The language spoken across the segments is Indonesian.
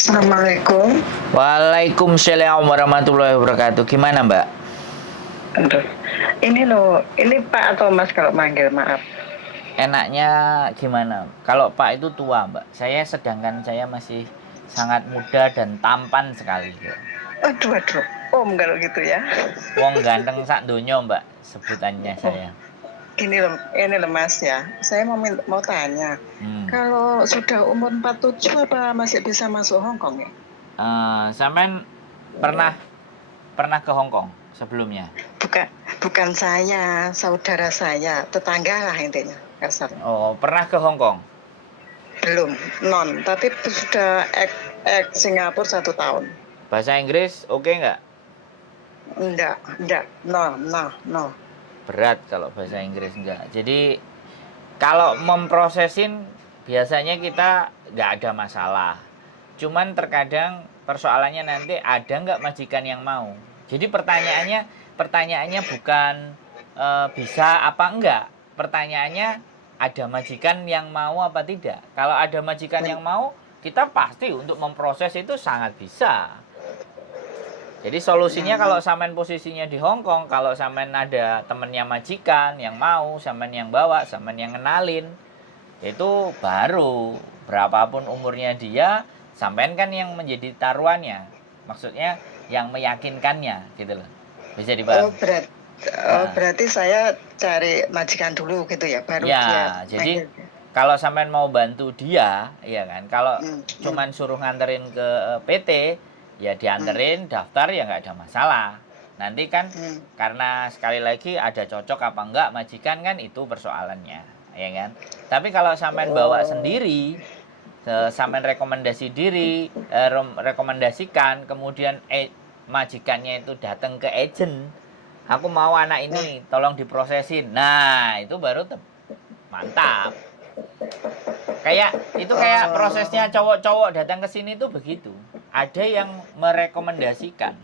Assalamualaikum. Waalaikumsalam warahmatullahi wabarakatuh. Gimana, Mbak? Aduh. Ini loh, ini Pak atau Mas kalau manggil, maaf. Enaknya gimana? Kalau Pak itu tua, Mbak. Sedangkan saya masih sangat muda dan tampan sekali. Aduh. Om kalau gitu ya. Wong ganteng sak donya, Mbak, sebutannya Oh, saya. ini loh Mas ya. Saya mau tanya. Hmm. Kalau sudah umur 47 apa masih bisa masuk Hong Kong ya? Sampean pernah pernah ke Hong Kong sebelumnya? Bukan, bukan saya, saudara saya, tetangga lah intinya, kasar. Oh, pernah ke Hong Kong? Belum, non. Tapi sudah Singapura 1 tahun. Bahasa Inggris oke nggak? Enggak, no. Berat kalau bahasa Inggris enggak. Jadi kalau memprosesin biasanya kita nggak ada masalah. Cuman terkadang persoalannya nanti ada nggak majikan yang mau. Jadi pertanyaannya bukan bisa apa enggak. Pertanyaannya ada majikan yang mau apa tidak. Kalau ada majikan yang mau, kita pasti untuk memproses itu sangat bisa. Jadi solusinya kalau samen posisinya di Hong Kong, kalau samen ada temennya majikan yang mau, samen yang bawa, samen yang kenalin, itu baru berapapun umurnya dia, sampean kan yang menjadi taruhannya. Maksudnya yang meyakinkannya gitu loh. Bisa Oh, dipahami? Nah, berarti saya cari majikan dulu gitu ya, baru dia ya, jadi manggil. kalau sampean mau bantu dia, ya kan. Kalau Hmm, hmm, cuman suruh nganterin ke PT, ya hmm, dianterin, daftar ya nggak ada masalah. Nanti kan hmm. karena sekali lagi ada cocok apa enggak majikan kan itu persoalannya, ya kan. Tapi kalau sampean bawa Oh, sendiri, sampean rekomendasikan, kemudian majikannya itu datang ke agent, aku mau anak nah, ini, tolong diprosesin. Nah, itu baru mantap. Kayak prosesnya oh, cowok-cowok datang ke sini tuh begitu. Ada yang merekomendasikan.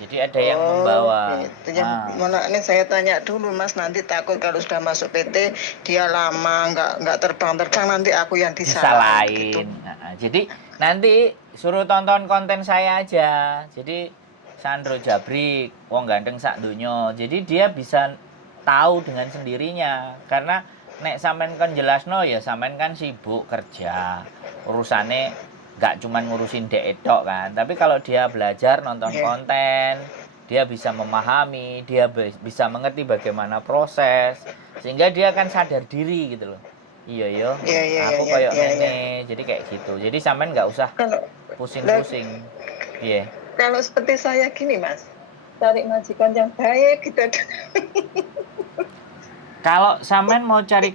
Jadi ada yang oh, membawa. gitu ya. Nah, Mana ini saya tanya dulu Mas, nanti takut kalau sudah masuk PT dia lama nggak terbang-terbang nanti aku yang disalahin gitu. disalahin. Nah, jadi nanti suruh tonton konten saya aja. Jadi Sandro Jabrik, wong ganteng sak dunyo. Jadi dia bisa tahu dengan sendirinya. Karena nek sampean kan jelasno ya sampean kan sibuk kerja. Urusane nggak cuman ngurusin dek tok kan. Tapi kalau dia belajar nonton Iya, konten, dia bisa memahami, dia bisa mengerti bagaimana proses, sehingga dia akan sadar diri gitu loh. Iya yo, iya, iya, iya, aku iya, koyok iya, iya. ngene, jadi kayak gitu. Jadi sampean nggak usah Kalau lah, pusing-pusing. Iya. kalau seperti saya gini Mas, cari majikan yang baik gitu. Kalau sampean mau cari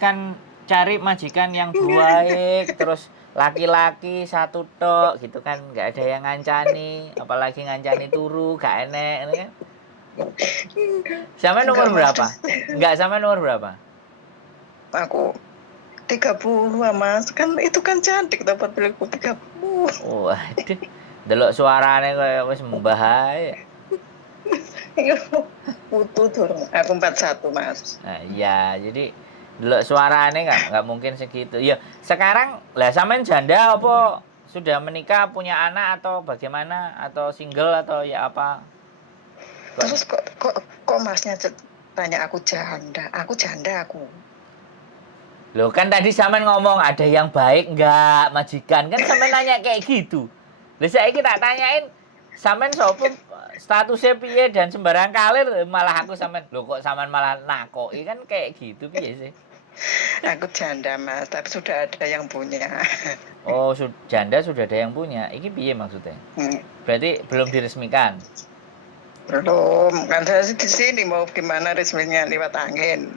majikan yang baik, terus laki-laki satu tok gitu kan, nggak ada yang ngancani, apalagi ngancani turu, gak enek, ini kan. Sampean Enggak nomor Mas, berapa? Nggak, sampean nomor berapa? aku 30 Mas, kan itu kan cantik dapat beliku 30. Waduh, delok suarane kayak wis membahaya. Putu durung, aku 41 Mas. Nah, iya, jadi delok suarane nggak mungkin segitu. Ya, sekarang lah sampean janda apa sudah menikah, punya anak atau bagaimana atau single atau ya apa? Kok Terus kok Masnya tanya aku janda aku. Loh kan tadi sampean ngomong ada yang baik nggak majikan kan sampean nanya kayak gitu. Lah saiki tak tanyain sampean sapa statusnya piye dan sembarang kalir malah aku sampean lho kok sampean malah nakoki kan kayak gitu piye sih? Aku janda Mas, tapi sudah ada yang punya. Oh, janda sudah ada yang punya. Iki piye maksudnya? Hmm, Berarti belum diresmikan. belum, kan saya di sini mau gimana resminya lewat angin.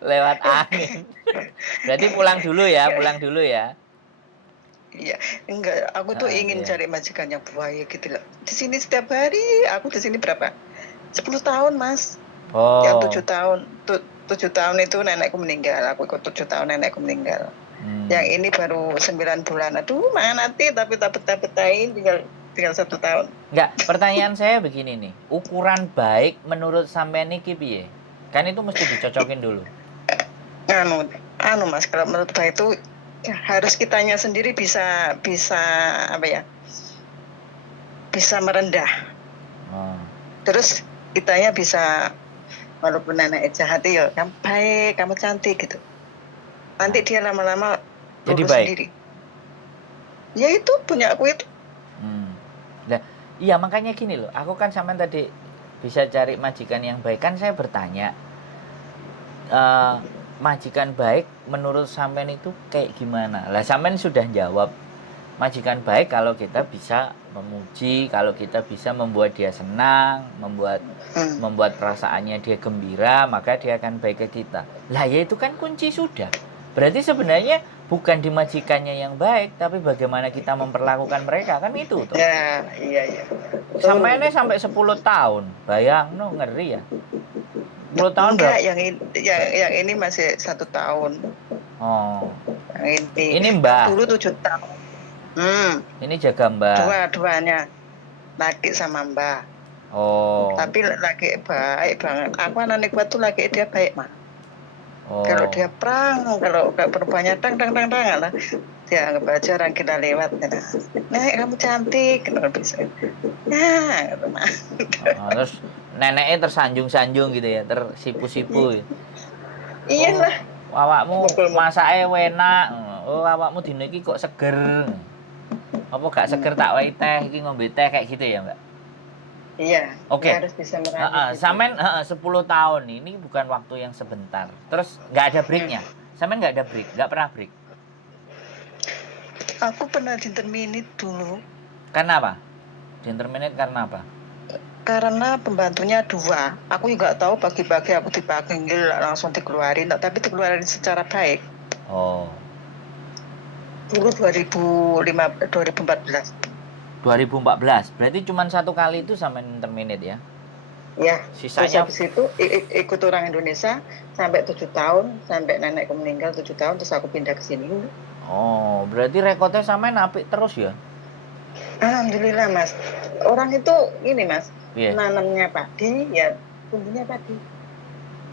Lewat angin. Berarti pulang dulu ya. Iya, enggak, aku tuh ingin Iya. cari majikan yang baik gitu loh. Di sini setiap hari, aku di sini berapa? 10 tahun, Mas. Yang Oh. 7 tahun, 7 tahun itu nenekku meninggal. Aku ikut 7 tahun nenekku meninggal. Yang Hmm. ini baru 9 bulan. Aduh, mana nanti tapi tain tinggal 1 tahun. Enggak, pertanyaan saya begini nih. Ukuran baik menurut sampean iki piye? Kan itu mesti dicocokin dulu. Mas, kalau menurut Mbak itu ya, harus kitanya sendiri bisa bisa apa ya? Bisa merendah. Oh. Terus kitanya bisa walaupun nenek jahat ya, kamu baik, kamu cantik gitu. Nanti Nah, dia lama-lama jadi lulus baik. sendiri. Ya itu punya aku itu. Nah, iya makanya gini loh. Aku kan sampean tadi bisa cari majikan yang baik, kan saya bertanya, majikan baik menurut sampean itu kayak gimana? Lah sampean sudah jawab, majikan baik kalau kita bisa memuji, kalau kita bisa membuat dia senang, membuat perasaannya dia gembira, maka dia akan baik ke kita. Lah ya itu kan kunci sudah. Berarti sebenarnya bukan di majikannya yang baik, tapi bagaimana kita memperlakukan mereka, kan itu toh. Ya, iya iya. Betul. Sampai 10 tahun. Bayang no, ngeri ya. 10 tahun Enggak, berapa? yang ini masih 1 tahun. Oh. Yang ini, Ini yang Mbah. dulu 7 tahun. Hmm, Ini jaga Mbah. dua-duanya laki sama Mbak. Oh. Tapi laki baik banget. Aku anak kuat tuh laki dia baik mah. Kalau Oh. dia perang, kalau perempuannya tang tang tang tang lah, dia anggap aja orang kita lewat. Nah, kamu cantik, kenapa bisa? Ya, gitu, Mas. Terus neneknya tersanjung-sanjung gitu ya, tersipu-sipu. Oh, Iyalah, awakmu mukul-mukul. masake enak. Oh, awakmu dino iki kok seger. Apa gak seger tak wae teh iki ngombe teh kayak gitu ya, Mbak? Iya, dia Oke. harus bisa merayu gitu. Sampean 10 tahun ini bukan waktu yang sebentar. Terus nggak ada breaknya. Sampean nggak ada break, nggak pernah break. Aku pernah di dulu Karena apa? Interminate karena apa? karena pembantunya 2. Aku juga tahu pagi-pagi aku dipanggil langsung dikeluarin, tapi dikeluarin secara baik. Oh, Dulu 2014. 2014. Berarti cuma satu kali itu sampai interminate ya. Ya, terus Sisanya habis itu ikut orang Indonesia sampai 7 tahun, sampai nenekku meninggal 7 tahun, terus aku pindah ke sini. oh, berarti rekodnya sampean apik terus ya? Alhamdulillah Mas. Orang itu ini Mas, Iya. nanamnya padi, ya tumbuhnya padi.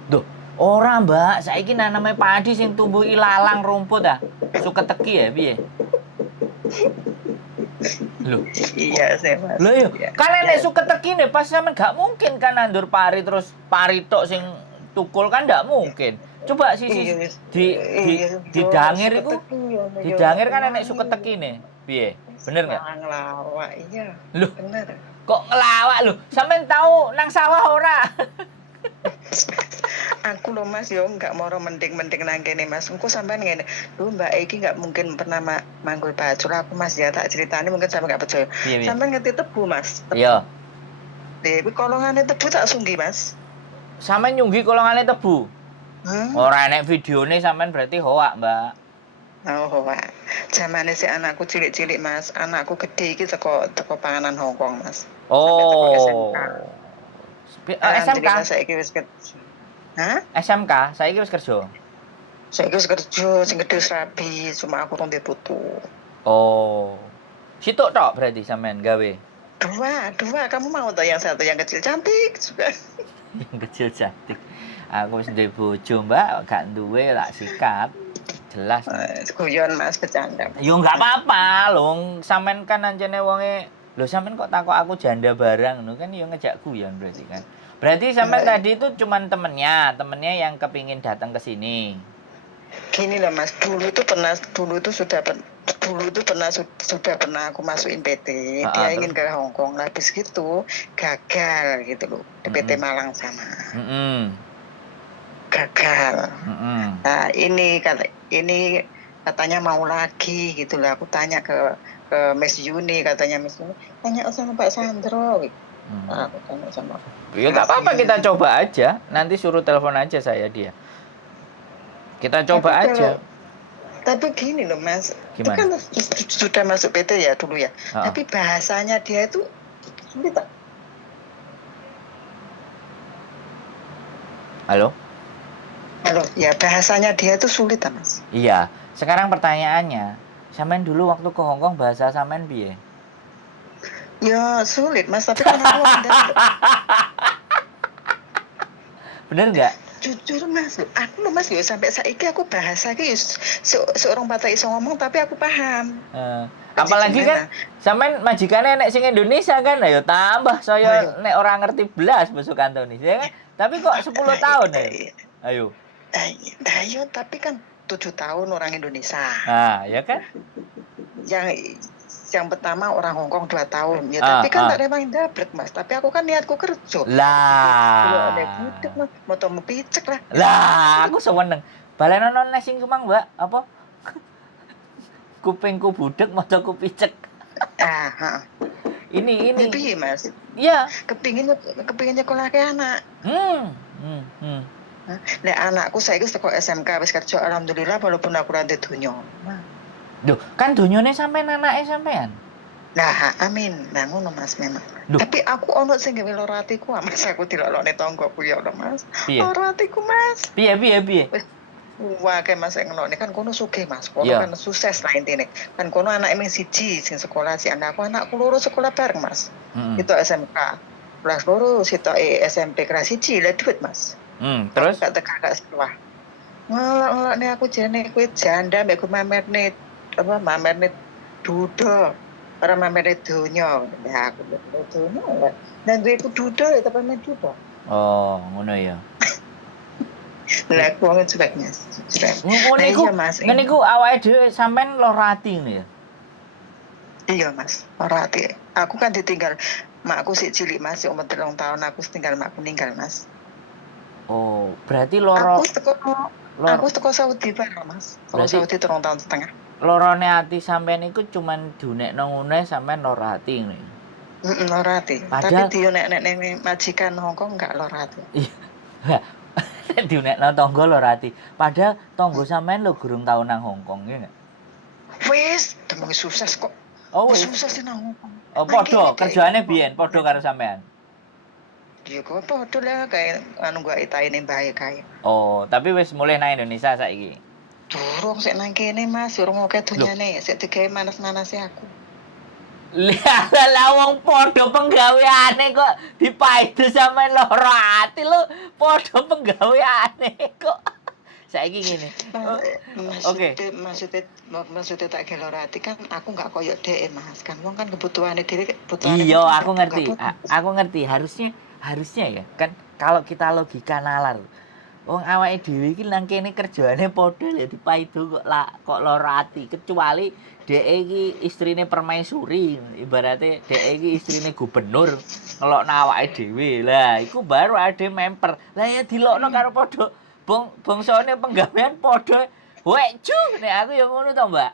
Duh, ora Mbak, saiki naname padi sing tumbuh ilalang rumput ah. Suketeki ya piye? Loh, Iya sih Mas. lho yo, Ya, kan nek ya. suketeki nih pas sampean gak mungkin kan nandur pari terus pari tok sing tukul kan ndak mungkin. Coba sisi Iya, di iya, yo, didangir suka iku, teki yo, yo, didangir kan enek wangi. suketeki nih. Piye? Bener nggak? Selang lawak, iya, Loh, bener. kok ngelawak lho? Sampean tahu nang sawah ora? Aku loh Mas, yo nggak mau mending-mending nang kene Mas. Engko sampean ngene, lu Mbak Eki nggak mungkin pernah manggul bacul aku Mas ya, tak ceritani mungkin sampean nggak percaya. Piye piye? Sampean ngerti tebu Mas? Iya. Dewi kolongane tebu tak sunggi Mas. Sampean nyunggi kolongane tebu. Hmm? Ora enek videone sampean berarti hoak, Mbak. Oh, Wak. Zamane si anakku cilik-cilik Mas, anakku gede iki teko panganan Hongkong Mas. Sampai teko SMK. Oh. SMK? Alhamdulillah saiki wis kerja. Hah? SMK, saiki wis kerja. Saiki wis kerja, sing gede wis rabi, cuma aku rong putu. Oh. Situk tok berarti sampean gawe. Dua, kamu mau tuh yang satu yang kecil cantik juga. Yang kecil cantik. Aku wis duwe bojo, Mbak, gak duwe tak sikat. Jelas. Guyon Mas, bercanda. Yo nggak apa-apa, lho. Sampean kan ancene wonge, lho sampean kok takok aku janda barang ngono kan yo ngejak guyon berarti kan. Berarti sampean tadi itu cuman temennya yang kepingin datang ke sini. Gini loh Mas, dulu itu sudah pernah aku masukin PT. Dia ingin ke Hong Kong, habis gitu gagal gitu loh. Di PT Malang sana. Gagal. Nah, ini katanya mau lagi gitu lah. Aku tanya ke Miss Yuni, katanya Miss Yuni, tanya sama Pak Sandro. Nah, aku tanya sama. Ya nggak apa-apa, kita coba aja. Nanti suruh telepon aja saya dia. Kita coba aja. Tapi gini loh Mas, Gimana? itu kan sudah masuk PT ya dulu ya. Tapi bahasanya dia itu sulit tak? Halo? Halo, ya bahasanya dia itu sulit tak Mas? Iya. Sekarang pertanyaannya, sampean dulu waktu ke Hongkong bahasa sampean piye? Ya sulit Mas, tapi kan aku Bener nggak? Jujur Mas, aku lho Mas yo sampai saiki aku bahasa iki seorang patah iso ngomong tapi aku paham. Apalagi kan sampean majikane nek sing Indonesia kan ayo tambah saya nek ora ngerti blas basa Kantonis ya kan. Tapi kok 10 tahun ayo. Ayo. Ayo tapi kan 7 tahun orang Indonesia. Nah, ya kan? Yang pertama orang Hongkong 2 tahun. Ya tapi kan tak remang dablek Mas. Tapi aku kan niatku kerja. Lah. Kalau ada budek Mas, mau picek lah. Lah, aku seneng. Balenono nek sing Kemang, Mbak, apa? Kupingku budek, mataku picek. Ini. Ya piye, Mas? Iya. Kepingin nyekolah ke anak. Nek anakku saiki teko SMK wis kerja alhamdulillah walaupun aku ra ndek donya. Duh, kan donyane sampean anake sampean. Nah, amin. Nah, ngono Mas memang. Duh. Tapi aku ono sing gawe lara atiku, Mas aku dilolokne tanggoku ya Allah, Mas. Lara atiku, Mas. Piye? Wah, kayak Mas ngono kan kono sugih Mas. Kono kan sukses lah intine. Kan kono anake mung siji sing sekolah si anakku loro sekolah bareng, Mas. Itu SMK. Kelas loro sitoke SMP kelas 1 lah duit, Mas. Terus gak teka sekolah. Ngelok-ngelokne aku jane kowe janda mek ku mamerne duda. Para mamerne donya. Ya aku donya. Dan duweku duda ya tapi men duda. Oh, ngono ya. Lah aku wong cueknya. Ngene iku awake dhewe sampean lara ati ngono ya. Iya Mas, lara ati. Aku kan ditinggal makku sik cilik Mas, umur 3 tahun aku tinggal makku ninggal Mas. Oh, berarti loro Aku teko Saudi bareng Mas. Saudi 3 tahun setengah. Lorone ati sampean iku cuman dunekno ngene sampean lara ati ngono. Lara ati. Tapi nek majikan Hongkong enggak lara ati. Iya. Nek dunekno tangga lara ati. Padahal tangga sampean lho gurung tau nang Hongkong ya enggak? Wis, demeng sukses kok. Oh, sukses nang Hongkong. Oh, padha kerjaane biyen padha karo sampean. Ya kok padha lah kae gua itaine mbae kae. Oh, tapi wis mulai nang Indonesia saiki. Durung sik nang kene Mas, durung oke donyane, sik digawe manas-manase aku. Lah wong padha penggaweane kok dipaido sampean lara ati lho, padha penggaweane kok. Saiki ngene. Oke. Maksudnya tak gawe lara ati kan aku enggak koyo dhek Mas, kan wong kan kebutuhane dhewe Iya, aku ngerti. Aku ngerti harusnya ya kan kalau kita logika nalar. Wong awake dhewe iki nang kene kerjane padha ya dipaido kok lara ati kecuali dhek iki istrine permaisuri ibaratnya dhek iki istrine gubernur ngelokno awake dhewe. Lah iku baru ade memper. Lah ya dilokno karo padha bangsane penggawean padha. Wek cu nek aku ya ngono to, Mbak.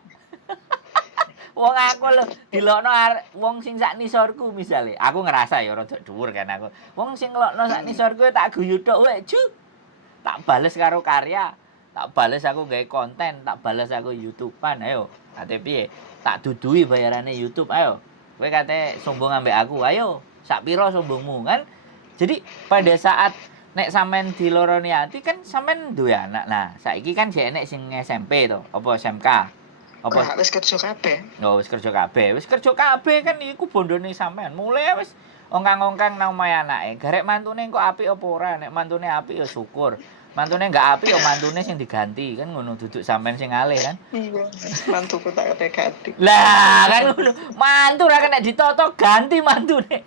Wong aku lho dilokno wong sing sak nisorku misale. Aku ngerasa ya rada dhuwur kan aku. Wong sing ngelokno sak nisorku tak guyu tok wek cu. Tak bales karo karya, tak bales aku gawe konten, tak bales aku YouTube-an, ayo. Ate piye? Tak dudui bayarane YouTube, ayo. Kowe kate sombong ambek aku, ayo. Sak piro sombongmu kan? Jadi pada saat nek sampean diloroni ati kan sampean duwe anak. Nah, saiki kan jek enek sing SMP to, apa SMK. Apa wis kerja kabeh. Oh, wis kerja kabeh. Wis kerja kabeh kan iku bondone sampean. Mulai wis ongkang-ongkang nang omahe anake. Garek mantune kok apik apa ora? Nek mantune apik ya syukur. Mantune enggak apik ya mantune sing diganti kan ngono duduk sampean sing alih kan. Iya, mantuku tak ganti. Lah kan ngono. Mantu ra kena ditoto ganti mantune.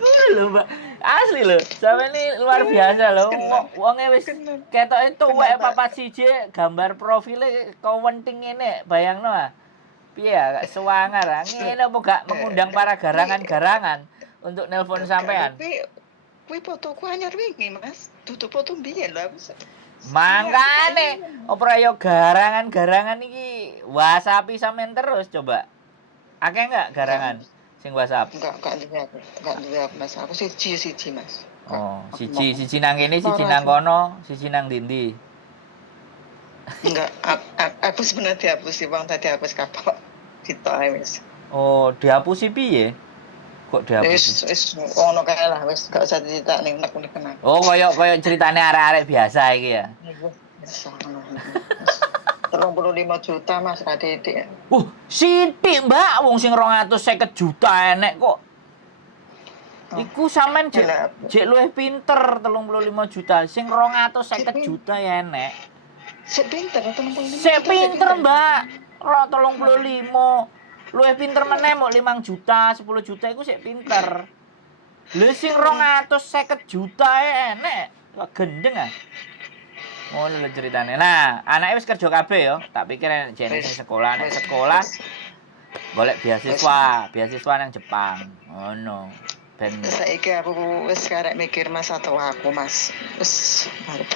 Ngono lho, Mbak. Asli lho, sampeyan ini luar biasa lho. Wonge wis ketoke tuwek papat siji gambar profile kawenting ngene, bayangno ah. Piye ya, gak sewangar ah. Ngene apa gak mengundang para garangan-garangan untuk nelpon sampean. Kuwi fotoku anyar wingi, Mas. Tutup foto mbiyen lho aku. Mangkane opera yo garangan-garangan iki WhatsApp sampean terus coba. Akeh enggak garangan sing WhatsApp? Enggak duwe aku, Mas. Aku siji, Mas. Oh, siji nang kene, siji nang kono, siji nang ndi? Enggak, aku sebenarnya dihapus wong tadi hapus kapok. Ditoke wis. Oh, dihapusi piye? Kok dihapus? Wis ngono kae lah, wis gak usah diceritakne nek-nek kena. Oh, koyo ceritane arek-arek biasa iki ya. Wis ngono. 35 juta Mas Raditya. Sithik, Mbak. Wong sing 250 juta enek kok. Oh, Iku sampean lah, jek luwih pinter 35 juta. Sing 250 juta ya enek. sik pinter, 35 Sik juta sik pinter, pinter. Mbak. 35. Luwih pinter meneh mau 5 juta, 10 juta iku sik pinter. Lha sing 250 juta enek. Wah gendeng ah. Ngono lho ceritane. Nah, anake wis kerja kabeh ya. Tak pikir enek jene sing sekolah, nek sekolah golek beasiswa nang Jepang. Ngono. Ben Saiki aku wis karek mikir Mas atau aku Mas. Wis balik.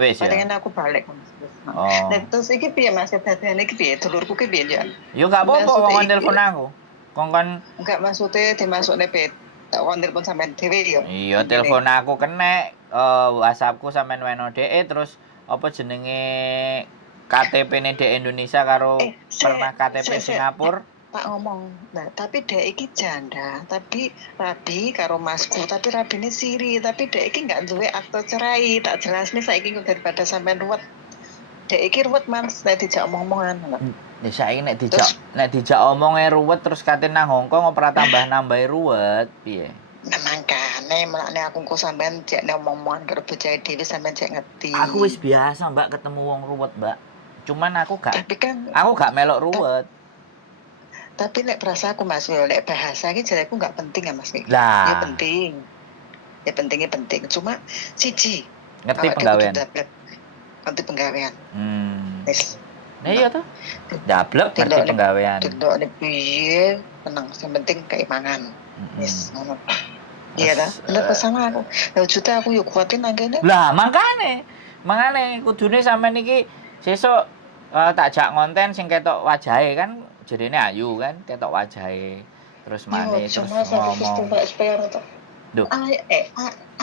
wis ya. Palingan aku balik Mas. Oh. Nah, terus iki piye Mas dadane iki piye? Dulurku ki piye jan? Yo gak apa-apa Maksudnya kok iki- telepon aku. Kongkon Enggak maksudnya dimasukne pet. Tak kon telepon sampean dhewe yo. iya telepon aku kena WhatsAppku sampean weno DE terus apa jenenge KTP-ne DE Indonesia karo pernah KTP Singapura. Tak ngomong. Nah, tapi dek iki janda, tapi rabi karo masku, tapi rabine siri, tapi dek iki enggak duwe akte cerai. Tak jelasne saiki kok daripada sampean ruwet. Dek iki ruwet Mas, nek dijak omong-omongan. Ya saiki nek dijak omonge ruwet terus kate nang Hongkong ora tambah nambahi ruwet piye? Nah, makane melakne aku kok sampean jek omong-omongan karo bocahe dhewe sampean jek ngerti. Aku wis biasa, Mbak, ketemu wong ruwet, Mbak. Cuman aku Tapi kan melok ruwet. tapi nek bahasa aku Mas, yo nek bahasa iki jareku enggak penting ya Mas. Lah. Ya penting. Ya pentingnya penting. Cuma siji Ngerti penggawean. Ngerti penggawean. Wis. Nah iya tuh. Dablek ngerti penggawean. Delok piye tenang, yang penting keimangan. Wis ngono. Iya dah. Bener sama aku. Lah juta aku yo kuatin nang kene. Lah makane kudune sampean iki sesuk tak jak ngonten sing ketok wajahe kan jerene ayu kan ketok wajahe. Terus manis terus ngomong. Duh.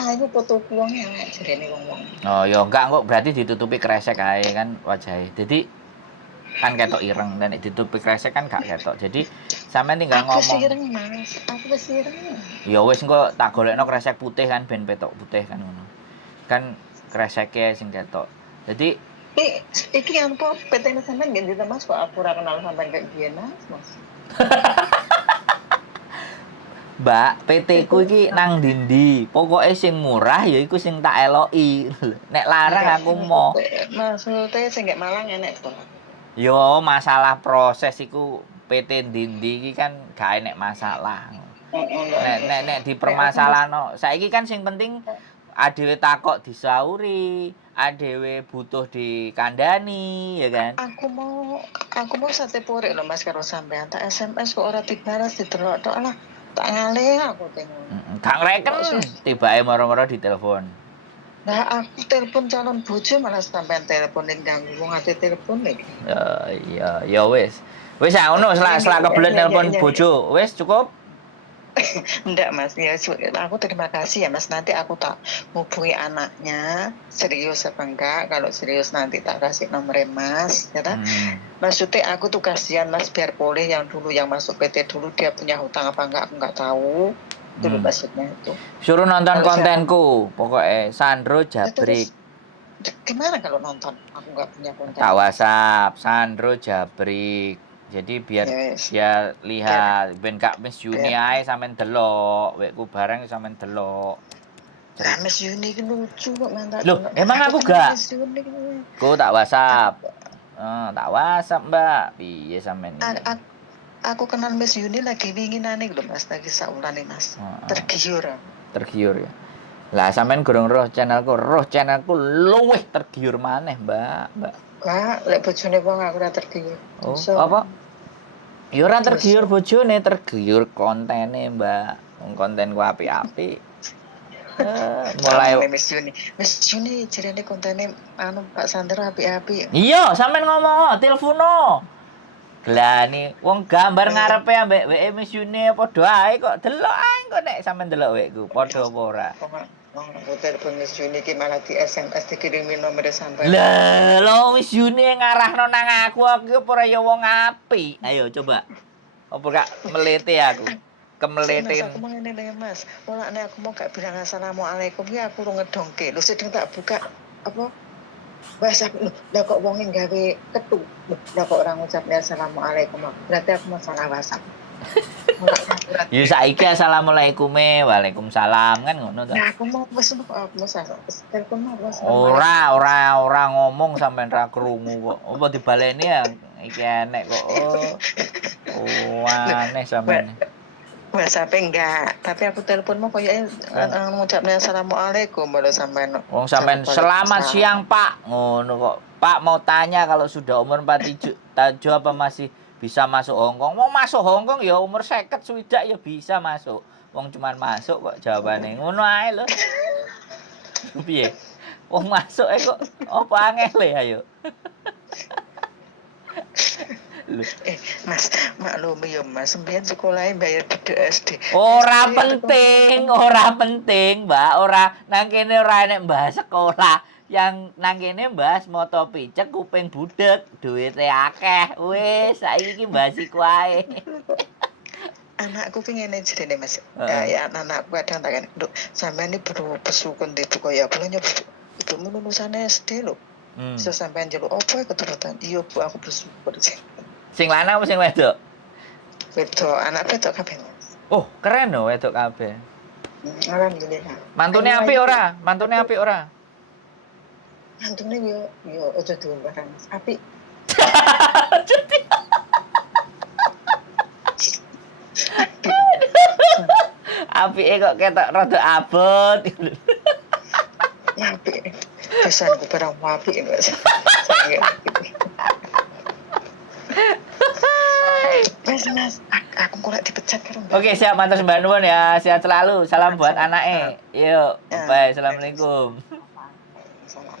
Ayo foto wong elek jerene wong-wong. Oh ya enggak kok berarti ditutupi kresek ae kan wajahe. Jadi kan ketok ireng dan ditutupi kresek kan gak ketok. Jadi sampean tinggal ngomong. Aku ireng Mas, aku wis ireng. Ya wis engko tak golekno kresek putih kan ben petok putih kan ngono. Kan kreseke sing ketok. Jadi iki apa PT-ne sampean nggih ndite Mas kok aku ora kenal sampean kayak biyen Mas. Mbak, PT ku iki nang ndi? Pokoke sing murah ya iku sing tak eloki. Nek larang aku mau. Maksudnya sing gak Malang enek to. Yo masalah proses iku PT ndi iki kan gak enek masalah. Nek dipermasalahno. Saiki kan sing penting adewe takok disauri, adewe butuh dikandani, ya kan? Aku mau sate porek lho Mas karo sampean. Tak SMS kok ora dibalas didelok tok lah. Tak ngalih aku tengok. Gak ngreken tibake moro-moro ditelepon. Nah, aku telepon calon bojo malah sampean telepon ning ganggu wong ate telepon iki. Ya wis. Wis ngono selak kebelet telepon bojo. Wis cukup. Enggak Mas, ya aku terima kasih ya Mas. Nanti aku tak hubungi anaknya serius apa enggak. Kalau serius nanti tak kasih nomor Mas, ya kan? Maksudnya aku tuh kasihan Mas biar boleh yang dulu yang masuk PT dulu dia punya hutang apa enggak aku enggak tahu. Itu maksudnya itu. Suruh nonton kontenku, pokoknya Sandro Jabrik. Gimana kalau nonton? Aku enggak punya konten. Tak WhatsApp Sandro Jabrik. Jadi biar dia lihat ben Kak Miss Yuni ae sampean delok, wekku bareng sampean delok. Kak Miss Yuni ki lucu kok mantan. Loh, emang aku gak? Ku tak WhatsApp. Tak WhatsApp, Mbak. Piye sampean iki? Aku kenal Miss Yuni lagi winginane lho Mas, lagi saulane Mas. Tergiur ya. Lah sampean gorong roh channelku luwih tergiur maneh, Mbak. Kak, lek bojone wong aku ora tergiur. Oh, apa? Ya ora tergiur bojone, tergiur kontene, Mbak. Wong kontenku apik-apik. Mulai Miss Yuni jarene kontene Pak Sandro apik-apik. Iya, sampean ngomong, telepono. Glani wong gambar ngarepe ambek WE Miss Yuni padha ae kok delok ae kok nek sampean delok wekku padha apa ora. Aku telepon Miss Yuni ki malah di SMS dikirimi nomor sampean. Lah, lo Miss Yuni ngarahno nang aku apa ora ya wong apik. Ayo coba. Apa gak melete aku? Kemeletin. Mas, aku mau ngene lho Mas. Ora nek aku mau gak bilang assalamualaikum ya aku lu ngedongke. Lu sedeng tak buka apa? WhatsApp lah kok wong gawe ketu. Lah kok orang ngucapnya assalamualaikum. Berarti aku mau salah WhatsApp. Ya saiki assalamualaikum, waalaikumsalam kan ngono to. Nah, aku mau pesen apa telepon mau pesen. Ora ngomong sampean ra krungu kok. Apa dibaleni ya iki enek kok. Oh, aneh sampean. WhatsApp enggak, tapi aku telepon mau kayaknya ngucapnya assalamualaikum baru sampean. Wong sampean selamat siang Pak, ngono kok. Pak mau tanya kalau sudah umur 47 apa masih bisa masuk Hongkong? Mau masuk Hongkong ya umur 50 swidak ya bisa masuk. Wong cuman masuk kok jawabannya. Ngono ae lho. Piye? Wong masuk kok apa angel ayo. Mas, maklumi ya Mas, sampeyan sekolahnya bayar gede SD. Ora penting, Mbak. Ora nang kene ora enek mbah sekolah. Yang nang kene mbahas moto picek kuping budek, duwite akeh. Wis, saiki mbahas iku ae. Anakku pengen jadi Mas. Ya anakku kadang tak kan, "Nduk, sampean ini perlu pesukun di buku ya, belum nyoba itu lulusan SD lho." So sampean njaluk opo keturutan? Iya Bu, aku bersyukur. Sing lanang apa sing wedok? Wedok, anak wedok kabeh Mas. Oh, keren lho wedok kabeh. Alhamdulillah. Mantune apik ora? Mantune apik ora? Mantune yo aja diumbarkan Mas. Apik. Apike kok ketok rada abot. Apik. Pesanku barang apik Mas. Mas, aku kok lek dipecat karo. Oke, siap matur sembah nuwun ya. Sehat selalu. Salam buat anake. Yuk, bye. Assalamualaikum. Salam.